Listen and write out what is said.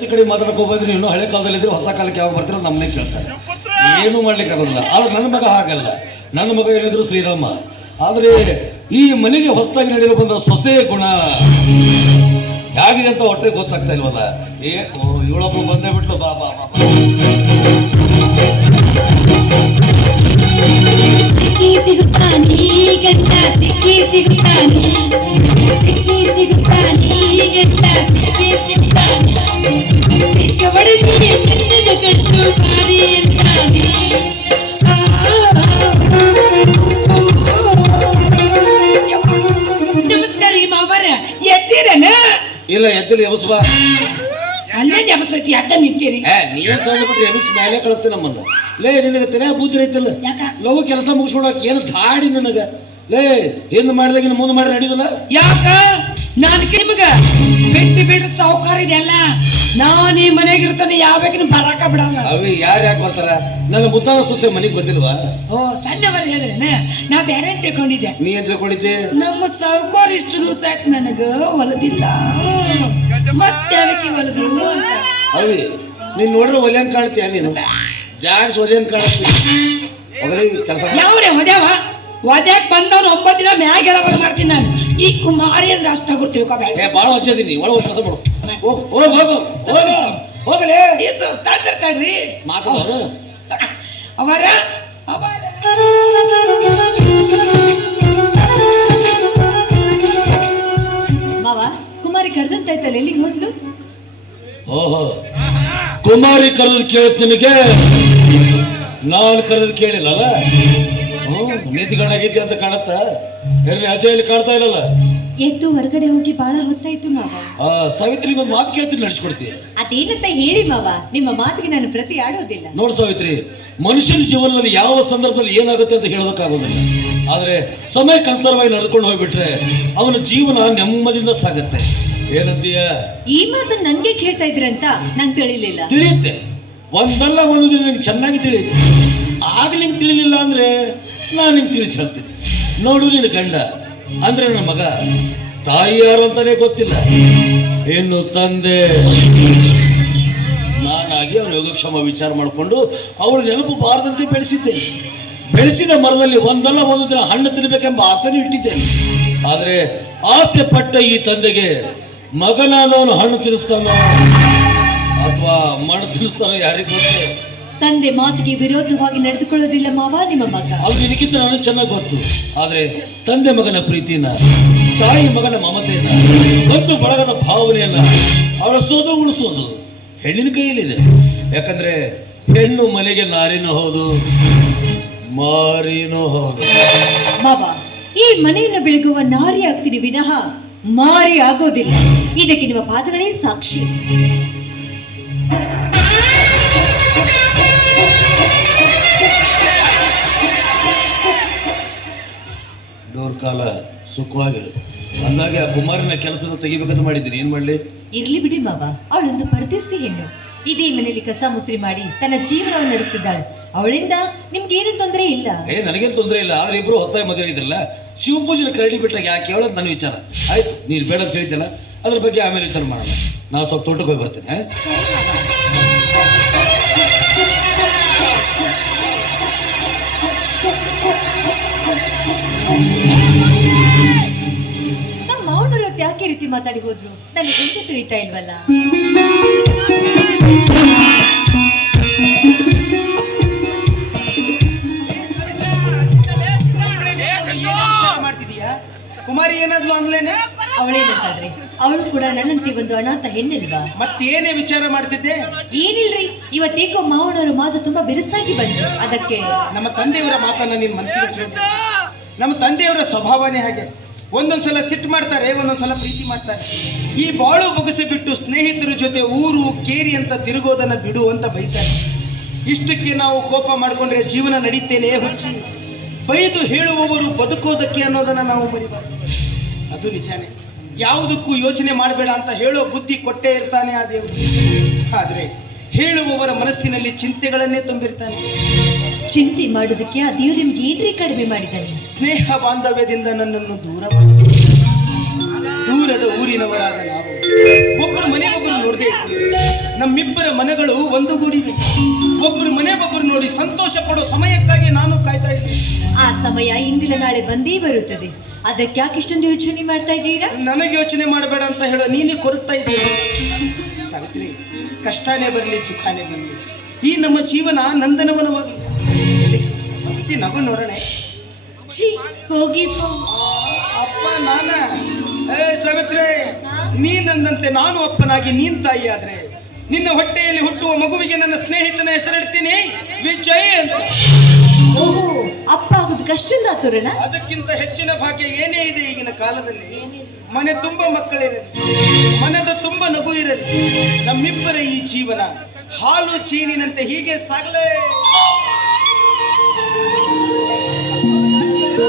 ಹೆಚ್ಚು ಕಡೆ ಮಾತಾಡಕ್ ಹೋಗೋದ್ರೆ ಇನ್ನು ಹಳೆ ಕಾಲದಲ್ಲಿ ಇದ್ರೆ ಹೊಸ ಕಾಲಕ್ಕೆ ಯಾವಾಗ ಬರ್ತೀರೋ ನಮ್ಮನ್ನೇ ಕೇಳ್ತಾರೆ. ಏನು ಮಾಡ್ಲಿಕ್ಕೆ ಆಗೋದಿಲ್ಲ. ಆದ್ರೆ ನನ್ನ ಮಗ ಹಾಗಲ್ಲ. ನನ್ನ ಮಗ ಏನಿದ್ರು ಶ್ರೀರಾಮ. ಆದ್ರೆ ಈ ಮನೆಗೆ ಹೊಸದಾಗಿ ನಡೆಯಲು ಬಂದ ಸೊಸೆ ಗುಣ ಹೇಗಿದೆ ಅಂತ ಹೊಟ್ಟೆ ಗೊತ್ತಾಗ್ತಾ ಇಲ್ವಲ್ಲ? ಏ, ಓ, ಇವಳೊಬ್ಳು ಬಂದೇ ಬಿಟ್ಲು. ಬಾ ಬಾ. ಸಿಕ್ಕಿ ಸಿಗುತ್ತಾನೆ ಗಂಡ ಸಿಕ್ಕಿ ಸಿಗುತ್ತಾನೆ. ಇಲ್ಲ ಎದ್ದಿಲ್ಲ ಎಬಸ್ ಬಾ ಅಲ್ಲೇ ನೆಮಸತಿ ಅದ್ದ ನಿಂತೀರಿ. ಏ ನೀನ್ ಎಮಿಸ್ ಮೇಲೆ ಕಳಿಸ್ತೀನಿ ನಮ್ಮನ್ನ. ಲೇ ನಿನಗೆ ತಲೆ ಬೂಜ್ ಐತಲ್ಲ. ಯಾಕ? ಲವ್ ಕೆಲಸ ಮುಗಿಸ್ಕೊಡಕ್ ಏನು ಧಾಡಿ ನನಗ? ಲೇ ಹಿಂದ್ ಮಾಡಿದಾಗ ಮುಂದೆ ಮಾಡಿ ನಡೆಯುದಿಲ್ಲ ಯಾಕ? ನಾನು ನಿಮಗ ಬಿಟ್ಟು ಬಿಟ್ಟು ಸಾವುಕಾರ ಇದೆಲ್ಲ ನಾನು ಈ ಮನೆಗೆ ಇರ್ತಾನೆ ಯಾವಾಗಿನ ಬರಾಕ ಬಿಡಲ್ಲ. ಅವಿ ಯಾರು ಯಾಕೆ ಬರ್ತಾರ? ನನ್ನ ಮುತ್ತಾನ ಸೊಸೆ ಮನೆಗೆ ಬಂದಿಲ್ವಾ? ಓ ಸಣ್ಣವರು ಹೇಳಿದ್ರೆ ನಾ ಬೇರೆ ತಿಳ್ಕೊಂಡಿದ್ದೆ? ನೀ ಏನ್ ತಿಳ್ಕೊಂಡಿದ್ದೆ? ನಮ್ಮ ಸಾವುಕಾರ ಇಷ್ಟು ದಿವಸ ಆಯ್ತು ನನಗ ಹೊಲದಿಲ್ಲ ಮತ್ತೆ ಅದಕ್ಕೆ ಹೊಲದ್ರು ಅಂತ. ಅವಿ ನೀನ್ ನೋಡ್ರೆ ಒಲೆಯಂಗ್ ಕಾಣ್ತೀಯ ನೀನು? ಜಾಡ್ಸ್ ಒಲೆ ಕಾಣಿಸ್ತಿ ಕೆಲಸ ಯಾವ್ರೆ ಒದ್ಯಾವ? ಒದ್ಯಾಕ್ ಬಂದವನು ಒಂಬತ್ತು ದಿನ ಮ್ಯಾಗೆಲ್ಲ ಮಾಡ್ತೀನಿ ನಾನು. ಈ ಕುಮಾರಿ ಅಂದ್ರೆ ಅಷ್ಟ ತಿಳ್ಕೊಬೇಡ ಏ ಭಾಳ ಹಚ್ಚಿದೀನಿ ಒಳಗೆ ಕೆಲಸ ಮಾಡು ಓ ಹೋಗ್ ಹೋಗು ಹೋಗು ಹೋಗಲೇ. ಏಸು ತಡ್ರಿ. ಮಾತಾಡೋರು. ಅವರ ಅವರ. ಮಾವ ಕುಮಾರಿ ಕರೆದಂತಾಯ್ತಲ್ಲ ಎಲ್ಲಿಗೆ ಹೋದ್ಲು? ಓಹೋ. ಕುಮಾರಿ ಕರೆದು ನಿನಗೆ? ನಾನು ಕರೆದು ಕೇಳಿಲ್ಲಲ್ಲ? ನೀತಿಗಳಾಗಿದ್ದೆ ಅಂತ ಕಾಣತ್ತ? ಎಲ್ಲಿ ಅಜಯಲ್ಲಿ ಕಾಣ್ತಾ ಇಲ್ಲಲ್ಲ? ಎದ್ದು ಹೊರಗಡೆ ಹೋಗಿ ಬಹಳ ಹೊತ್ತಾಯ್ತು ಮಾವ. ಆ ಸಾವಿತ್ರಿ ಒಂದು ಮಾತು ಕೇಳ್ತೀನಿ ನಡೆಸ್ಕೊಡ್ತೀಯ ಅದೇನಂತ ಹೇಳಿ ಮಾವ ನಿಮ್ಮ ಮಾತಿಗೆ ನಾನು ಪ್ರತಿ ಆಡೋದಿಲ್ಲ. ನೋಡು ಸಾವಿತ್ರಿ ಮನುಷ್ಯನ ಜೀವನದಲ್ಲಿ ಯಾವ ಸಂದರ್ಭದಲ್ಲಿ ಏನಾಗುತ್ತೆ ಅಂತ ಹೇಳೋದಕ್ಕಾಗೋದಿಲ್ಲ. ಆದರೆ ಸಮಯ ಕನ್ಸರ್ವಾಗಿ ನಡ್ಕೊಂಡು ಹೋಗ್ಬಿಟ್ರೆ ಅವನ ಜೀವನ ನೆಮ್ಮದಿಯಿಂದ ಸಾಗುತ್ತೆ. ಏನಂತೀಯ? ಈ ಮಾತು ನನ್ಗೆ ಕೇಳ್ತಾ ಇದ್ರಂತ ನಂಗೆ ತಿಳಿಲಿಲ್ಲ. ತಿಳಿಯುತ್ತೆ. ಒಂದಲ್ಲ ಒಂದು ದಿನ ನಿನಗೆ ಚೆನ್ನಾಗಿ ತಿಳಿಯುತ್ತೆ. ಆಗ ನಿಮ್ಗೆ ತಿಳಿಲಿಲ್ಲ ಅಂದ್ರೆ ನಾನು ನಿಮ್ಗೆ ತಿಳಿಸಿ ಹೇಳ್ತೀನಿ. ನೋಡು ನಿನ್ನ ಗಂಡ, ಅಂದ್ರೆ ನನ್ನ ಮಗ. ತಾಯಿ ಯಾರು ಅಂತಾನೆ ಗೊತ್ತಿಲ್ಲ. ಇನ್ನು ತಂದೆ. ನಾನಾಗಿ ಅವನ ಯೋಗಕ್ಷೇಮ ವಿಚಾರ ಮಾಡಿಕೊಂಡು ಅವಳ ನೆನಪು ಬಾರದಂತೆ ಬೆಳೆಸಿದ್ದೇನೆ ಬೆಳೆಸಿದ ಮರದಲ್ಲಿ ಒಂದಲ್ಲ ಒಂದು ದಿನ ಹಣ್ಣು ತಿನ್ನಬೇಕೆಂಬ ಆಸೆನೂ ಇಟ್ಟಿದ್ದೇನೆ ಆದರೆ ಆಸೆ ಪಟ್ಟ ಈ ತಂದೆಗೆ ಮಗನಾದವನು ಹಣ್ಣು ತಿನ್ನಿಸ್ತಾನೋ? ಅಥವಾ ಮಣ್ಣು ತಿನ್ನಿಸ್ತಾನೋ ಯಾರಿಗೂ ಗೊತ್ತು? ತಂದೆ ಮಾತಿಗೆ ವಿರೋಧವಾಗಿ ನಡೆದುಕೊಳ್ಳೋದಿಲ್ಲ ಮಾವ ನಿಮ್ಮ ಮಗ. ಅವ್ರು ಇದಕ್ಕಿಂತ ನಾನು ಚೆನ್ನಾಗಿ ಗೊತ್ತು. ಆದರೆ ತಂದೆ ಮಗನ ಪ್ರೀತಿಯನ್ನ ತಾಯಿ ಮಗನ ಮಮತೆಯನ್ನ ಬಂಧು ಬಳಗದ ಭಾವನೆಯನ್ನ ಅಳಸೋದು ಉಳಿಸೋದು ಹೆಣ್ಣಿನ ಕೈಯಲ್ಲಿದೆ. ಯಾಕಂದ್ರೆ ಹೆಣ್ಣು ಮನೆಗೆ ನಾರಿನೂ ಹೌದು ಮಾರಿನೂ ಹೌದು. ಮಾವ ಈ ಮನೆಯನ್ನು ಬೆಳಗುವ ನಾರಿ ಆಗ್ತೀನಿ ವಿನಃ ಮಾರಿ ಆಗೋದಿಲ್ಲ. ಇದಕ್ಕೆ ನಿಮ್ಮ ಪಾದಗಳೇ ಸಾಕ್ಷಿ. ಡೋರ್ ಕಾಲ ಸುಖವಾಗಿರು ಅಂದಾಗೆ ಆ ಕುಮಾರನ ಕೆಲಸನ ತೆಗಿಬೇಕಂತ ಮಾಡಿದ್ದೀನಿ. ಏನ್ ಮಾಡ್ಲಿ? ಇರ್ಲಿ ಬಿಡಿ ಮಾವ. ಅವಳೊಂದು ಪರದೇಸಿ ಹೆಣ್ಣು. ಇದೇ ಮನೆಯಲ್ಲಿ ಕಸ ಮುಸ್ರಿ ಮಾಡಿ ತನ್ನ ಜೀವನವನ್ನು ನಡೆಸ್ತಿದ್ದಾಳೆ. ಅವಳಿಂದ ನಿಮ್ಗೇನು ತೊಂದರೆ ಇಲ್ಲ? ಏ ನನಗೇನು ತೊಂದರೆ ಇಲ್ಲ. ಆದ್ರೆ ಇಬ್ರು ಹೊತ್ತಾಗಿ ಮದುವೆ ಇದ್ರಲ್ಲ ಶಿವಪೂಜನ ಕರಡಿ ಬಿಟ್ಟಾಗ ಯಾಕೆ? ಹೇಳೋದು ನನ್ನ ವಿಚಾರ. ಆಯ್ತು ನೀನು ಬೇಡ ಅಂತ ಹೇಳಿದ್ದಲ್ಲ. ಅದ್ರ ಬಗ್ಗೆ ಆಮೇಲೆ ವಿಚಾರ ಮಾಡೋಣ. ನಾವು ಸ್ವಲ್ಪ ತೋಟಕ್ಕೆ ಹೋಗಿ ಬರ್ತೇನೆ ನಮ್ಮ ಹೊತ್ತು ಯಾಕೆ ರೀತಿ ಮಾತಾಡಿ ಹೋದ್ರು? ನನಗೆ ಹೆಂಗೆ ತಿಳಿತಾ ಇಲ್ವಲ್ಲ? ಕುಮಾರಿ ಏನಾದ್ಲು ಅಂದ್ಲೇನೆ ಅವಳೇನಂತಾದ್ರೆ ಅವಳು ಕೂಡ ನನ್ನಂತೆ ಒಂದು ಅನಾಥ ಹೆಣ್ಣಿಲ್ವಾ? ಮತ್ತೇನೇ ವಿಚಾರ ಮಾಡ್ತಿದ್ದೆ? ಏನಿಲ್ರಿ? ಇವತ್ತೇಕೋ ಮಾವನವರು ಮಾತು ತುಂಬಾ ಬಿರುಸಾಗಿ ಬಂತು. ಅದಕ್ಕೆ ನಮ್ಮ ತಂದೆಯವರ ಮಾತನ್ನ ನಿನ್ ಮನಸ್ಸಿಗೆ. ನಮ್ಮ ತಂದೆಯವರ ಸ್ವಭಾವನೇ ಹಾಗೆ. ಒಂದೊಂದ್ಸಲ ಸಿಟ್ಟು ಮಾಡ್ತಾರೆ, ಒಂದೊಂದ್ಸಲ ಪ್ರೀತಿ ಮಾಡ್ತಾರೆ. ಈ ಬಾಳು ಬೊಗಸೆ ಬಿಟ್ಟು ಸ್ನೇಹಿತರ ಜೊತೆ ಊರು ಕೇರಿ ಅಂತ ತಿರುಗೋದನ್ನ ಬಿಡು ಅಂತ ಬೈತಾರೆ. ಇಷ್ಟಕ್ಕೆ ನಾವು ಕೋಪ ಮಾಡಿಕೊಂಡ್ರೆ ಜೀವನ ನಡೀತೇನೆ ಹುಚ್ಚಿ. ಬೈದು ಹೇಳುವವರು ಬದುಕೋದಕ್ಕೆ ಅನ್ನೋದನ್ನ ನಾವು ಮರಿಬಾರ್ದು. ಅದು ನಿಜಾನೇ. ಯಾವುದಕ್ಕೂ ಯೋಚನೆ ಮಾಡಬೇಡ ಅಂತ ಹೇಳೋ ಬುದ್ಧಿ ಕೊಟ್ಟೇ ಇರ್ತಾನೆ ಆ ದೇವರು. ಆದರೆ ಹೇಳುವವರ ಮನಸ್ಸಿನಲ್ಲಿ ಚಿಂತೆಗಳನ್ನೇ ತುಂಬಿರ್ತಾನೆ. ಚಿಂತೆ ಮಾಡೋದಕ್ಕೆ ಆ ದೇವ್ರು ನಿಮ್ಗೆ ಏನ್ರಿ ಕಡಿಮೆ ಮಾಡಿದ್ದಾನೆ? ಸ್ನೇಹ ಬಾಂಧವ್ಯದಿಂದ ನನ್ನನ್ನು ದೂರ ಮಾಡಿ. ದೂರದ ಊರಿನವರಾದ ನಾವು. ಒಬ್ಬರು ಮನೆ ಒಬ್ಬರು ನೋಡದೆ ನಮ್ಮಿಬ್ಬರ ಮನೆಗಳು ಒಂದುಗೂಡಿವೆ ಒಬ್ಬರು ಮನೆ ಒಬ್ಬರು ನೋಡಿ ಸಂತೋಷ ಪಡೋ ಸಮಯಕ್ಕಾಗಿ ನಾನು ಕಾಯ್ತಾ ಇದ್ದೀನಿ. ಆ ಸಮಯ ಇಂದಿನ ನಾಳೆ ಬಂದೇ ಬರುತ್ತದೆ. ಅದಕ್ಕೆ ಯಾಕೆ ಇಷ್ಟೊಂದು ಯೋಚನೆ ಮಾಡ್ತಾ ಇದ್ದೀರಾ? ನನಗೆ ಯೋಚನೆ ಮಾಡಬೇಡ ಅಂತ ಹೇಳೋ ನೀನೇ ಕೊರತಾ ಇದ್ದೀಯ? ಸಾವಿತ್ರಿ ಕಷ್ಟನೇ ಬರಲಿ ಸುಖಾನೇ ಬರಲಿ. ಈ ನಮ್ಮ ಜೀವನ ನಂದನವನವಾಗಿ ಒಂದ್ಸತಿ ನಗು ನೋಡೋಣ. ಛೀ ಹೋಗಿ. ಅಪ್ಪ ನಾನ. ಏ ಸಾವಿತ್ರಿ ನೀನಂದಂತೆ ನಾನು ಅಪ್ಪನಾಗಿ ನೀನ್ ತಾಯಿ ಆದ್ರೆ ನಿನ್ನ ಹೊಟ್ಟೆಯಲ್ಲಿ ಹುಟ್ಟುವ ಮಗುವಿಗೆ ನನ್ನ ಸ್ನೇಹಿತನ ಹೆಸರಿಡ್ತೀನಿ. ವಿಜಯ್ ಅಂತ. ಓಹೋ ಅಪ್ಪ ಆಗುದು ಕಷ್ಟದಿಂದ ಆತುರನ ಅದಕ್ಕಿಂತ ಹೆಚ್ಚಿನ ಭಾಗ್ಯ ಏನೇ ಇದೆ ಈಗಿನ ಕಾಲದಲ್ಲಿ? ಮನೆ ತುಂಬ ಮಕ್ಕಳಿರಲಿ. ಮನದ ತುಂಬ ನಗು ಇರಲಿ. ನಮ್ಮಿಬ್ಬರ ಈ ಜೀವನ ಹಾಲು ಚೀನಿನಂತೆ ಹೀಗೆ ಸಾಗಲೇ.